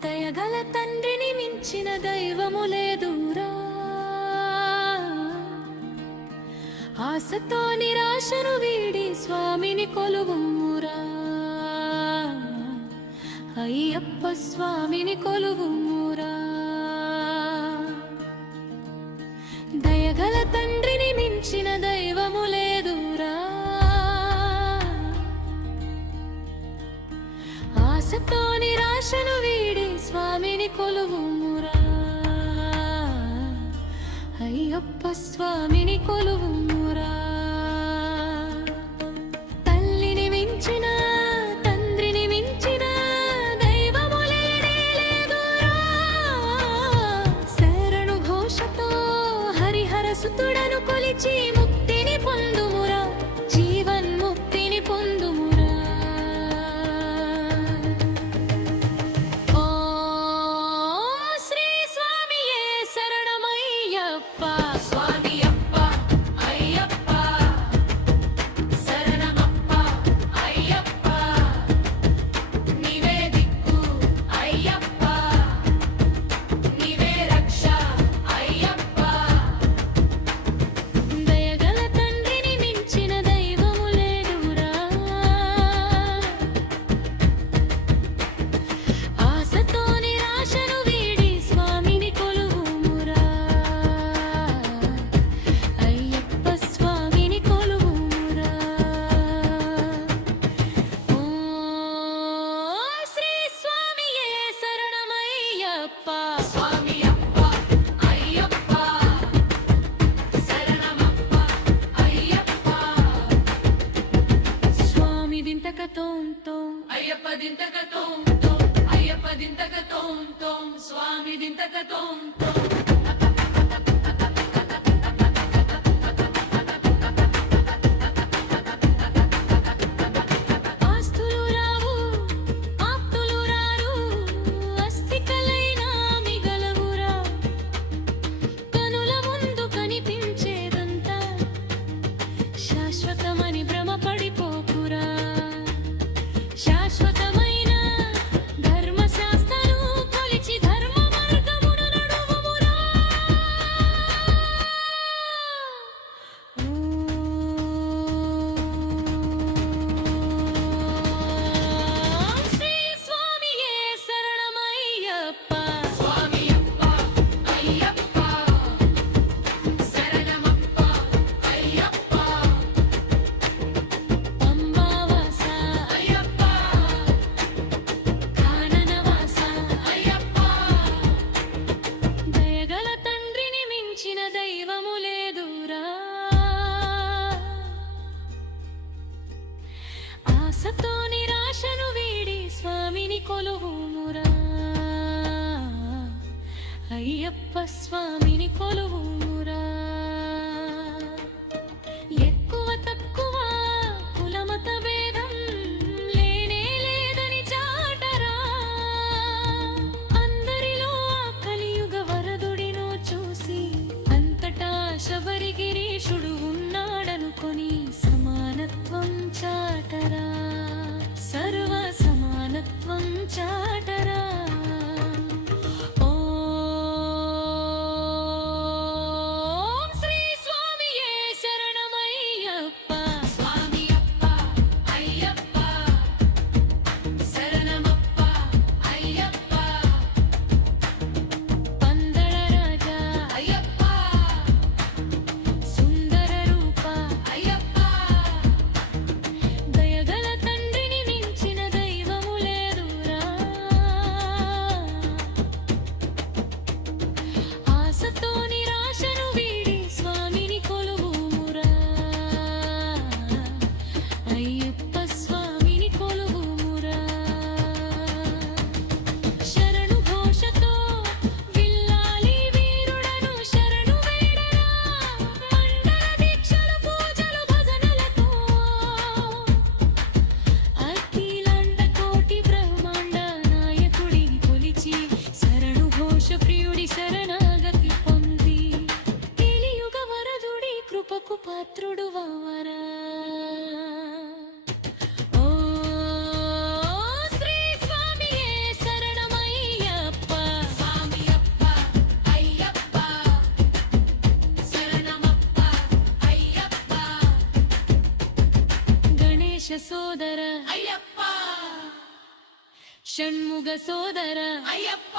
దయగల తండ్రిని మించిన దైవము లేదురా. ఆశతో నిరాశను వీడి స్వామిని కొలువుమురా. అయ్యప్ప స్వామిని కొలువుమురా. దయగల తండ్రిని మించిన దైవము లేదురా. ఆశతో నిరాశను వీడి స్వామిని కొలువుమురా. అయ్యప్ప స్వామిని కొలువుమురా. తల్లిని మించిన తండ్రిని మించిన దైవము లేనే లేదురా. శరణు ఘోషతో హరిహర సుతుడను కొలిచి ముక్తిని పొందుమురా. జీవన్ముక్తిని పొందుమురా. అయ్యప్ప దింతక తోం తోం, అయ్యప్ప దింతక తోం తోం, స్వామి దింతక తోం తోం. శాశ్వతమని భ్రమపడిపోకురా. శాశ్వతమైన ధర్మశాస్త్రను కొలిచి ధర్మ మార్గమున నడువుమురా. శ్రీ స్వామియే శరణమయ్యప్ప. స్వామియప్ప అయ్యప్ప శరణమప్ప అయ్యప్ప. దైవము లేదురా. ఆశతో నిరాశను వీడి స్వామిని కొలువుమురా. అయ్యప్ప స్వామిని కొలువుమురా. ఎక్కువ తక్కువ కులమత భేదం లేనే లేదని చాటరా. అందరిలో ఆ కలియుగ వరదుడినో చూసి శబరిగిరీశుడు ఉన్నాడనుకొని సమానత్వం చాటరా. సర్వ సమానత్వం చాటరా. ఓం శ్రీ స్వామియే శరణమయ్యప్ప. స్వామియప్ప అయ్యప్ప శరణమప్ప అయ్యప్ప. పందళ రాజా అయ్యప్ప. దయగల తండ్రిని మించిన దైవము లేదురా. ఆశతో నిరాశను వీడి స్వామిని కొలువుమురా. అయ్యప్ప స్వామిని కొలువుమురా. శరణు ఘోషతో విల్లాలి వీరుడను శరణు వేడరా. మండల దీక్షలు పూజలు భజనలతో అఖిలాండ కోటి బ్రహ్మాండ నాయకుడిని కొలిచి శరణు ఘోష ప్రియుడి శరణాగతి పొంది కలియుగ వరదుడి కృపకు పాత్రుడు వావరా. ఓ శ్రీ స్వామియే శరణమయ్య. సోదర అయ్యప్ప షణ్ముగ సోదర అయ్యప్ప